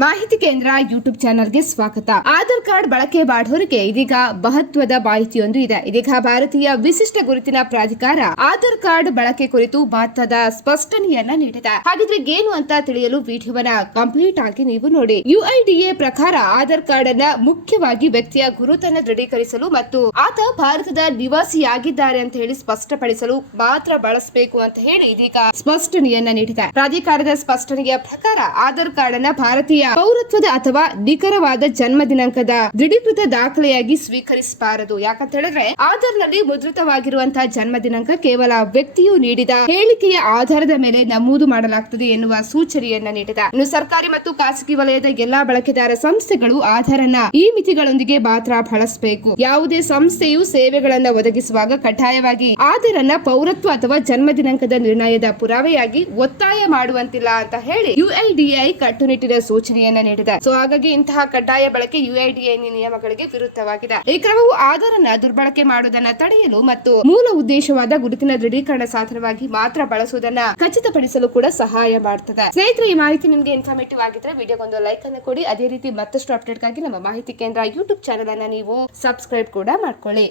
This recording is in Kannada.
ಮಾಹಿತಿ ಕೇಂದ್ರ ಯೂಟ್ಯೂಬ್ ಚಾನೆಲ್ಗೆ ಸ್ವಾಗತ. ಆಧಾರ್ ಕಾರ್ಡ್ ಬಳಕೆ ಮಾಡೋರಿಗೆ ಇದೀಗ ಮಹತ್ವದ ಮಾಹಿತಿಯೊಂದು ಇದೆ. ಇದೀಗ ಭಾರತೀಯ ವಿಶಿಷ್ಟ ಗುರುತಿನ ಪ್ರಾಧಿಕಾರ ಆಧಾರ್ ಕಾರ್ಡ್ ಬಳಕೆ ಕುರಿತು ಮಹತ್ವದ ಸ್ಪಷ್ಟನೆಯನ್ನ ನೀಡಿದೆ. ಹಾಗಿದ್ರೆ ಏನು ಅಂತ ತಿಳಿಯಲು ವಿಡಿಯೋವನ್ನ ಕಂಪ್ಲೀಟ್ ಆಗಿ ನೀವು ನೋಡಿ. UIDAI ಪ್ರಕಾರ ಆಧಾರ್ ಕಾರ್ಡ್ ಅನ್ನ ಮುಖ್ಯವಾಗಿ ವ್ಯಕ್ತಿಯ ಗುರುತನ್ನ ದೃಢೀಕರಿಸಲು ಮತ್ತು ಆತ ಭಾರತದ ನಿವಾಸಿಯಾಗಿದ್ದಾರೆ ಅಂತ ಹೇಳಿ ಸ್ಪಷ್ಟಪಡಿಸಲು ಮಾತ್ರ ಬಳಸಬೇಕು ಅಂತ ಹೇಳಿ ಇದೀಗ ಸ್ಪಷ್ಟನೆಯನ್ನ ನೀಡಿದೆ. ಪ್ರಾಧಿಕಾರದ ಸ್ಪಷ್ಟನೆಯ ಪ್ರಕಾರ ಆಧಾರ್ ಕಾರ್ಡ್ ಅನ್ನ ಭಾರತೀಯ ಪೌರತ್ವದ ಅಥವಾ ನಿಖರವಾದ ಜನ್ಮ ದಿನಾಂಕದ ದೃಢೀಕೃತ ದಾಖಲೆಯಾಗಿ ಸ್ವೀಕರಿಸಬಾರದು. ಯಾಕಂತ ಹೇಳಿದ್ರೆ ಆಧಾರ್ ನಲ್ಲಿ ಮುದ್ರಿತವಾಗಿರುವಂತಹ ಜನ್ಮ ದಿನಾಂಕ ಕೇವಲ ವ್ಯಕ್ತಿಯು ನೀಡಿದ ಹೇಳಿಕೆಯ ಆಧಾರದ ಮೇಲೆ ನಮೂದು ಮಾಡಲಾಗುತ್ತದೆ ಎನ್ನುವ ಸೂಚನೆಯನ್ನ ನೀಡಿದೆ. ಇನ್ನು ಸರ್ಕಾರಿ ಮತ್ತು ಖಾಸಗಿ ವಲಯದ ಎಲ್ಲಾ ಬಳಕೆದಾರ ಸಂಸ್ಥೆಗಳು ಆಧಾರ್ ಅನ್ನ ಈ ಮಿತಿಗಳೊಂದಿಗೆ ಮಾತ್ರ ಬಳಸಬೇಕು. ಯಾವುದೇ ಸಂಸ್ಥೆಯು ಸೇವೆಗಳನ್ನ ಒದಗಿಸುವಾಗ ಕಡ್ಡಾಯವಾಗಿ ಆಧಾರ್ ಅನ್ನ ಪೌರತ್ವ ಅಥವಾ ಜನ್ಮ ದಿನಾಂಕದ ನಿರ್ಣಯದ ಪುರಾವೆಯಾಗಿ ಒತ್ತಾಯ ಮಾಡುವಂತಿಲ್ಲ ಅಂತ ಹೇಳಿ UIDAI ಕಟ್ಟುನಿಟ್ಟಿನ ಸೂಚನೆಯನ್ನ ನೀಡಿದೆ. ಸೊ ಹಾಗಾಗಿ ಇಂತಹ ಕಡ್ಡಾಯ ಬಳಕೆ UIDAI ನಿಯಮಗಳಿಗೆ ವಿರುದ್ಧವಾಗಿದೆ. ಈ ಕ್ರಮವು ಆಧಾರ್ ಅನ್ನ ದುರ್ಬಳಕೆ ಮಾಡುವುದನ್ನ ತಡೆಯಲು ಮತ್ತು ಮೂಲ ಉದ್ದೇಶವಾದ ಗುರುತಿನ ದೃಢೀಕರಣ ಸಾಧನವಾಗಿ ಮಾತ್ರ ಬಳಸುವುದನ್ನ ಖಚಿತಪಡಿಸಲು ಕೂಡ ಸಹಾಯ ಮಾಡುತ್ತದೆ. ಸ್ನೇಹಿತರೆ, ಈ ಮಾಹಿತಿ ನಿಮಗೆ ಇನ್ಫಾರ್ಮೇಟಿವ್ ಆಗಿದ್ರೆ ವಿಡಿಯೋಗೊಂದು ಲೈಕ್ ಅನ್ನು ಕೊಡಿ. ಅದೇ ರೀತಿ ಮತ್ತಷ್ಟು ಅಪ್ಡೇಟ್ ಗಾಗಿ ನಮ್ಮ ಮಾಹಿತಿ ಕೇಂದ್ರ ಯೂಟ್ಯೂಬ್ ಚಾನೆಲ್ ಅನ್ನ ನೀವು ಸಬ್ಸ್ಕ್ರೈಬ್ ಕೂಡ ಮಾಡ್ಕೊಳ್ಳಿ.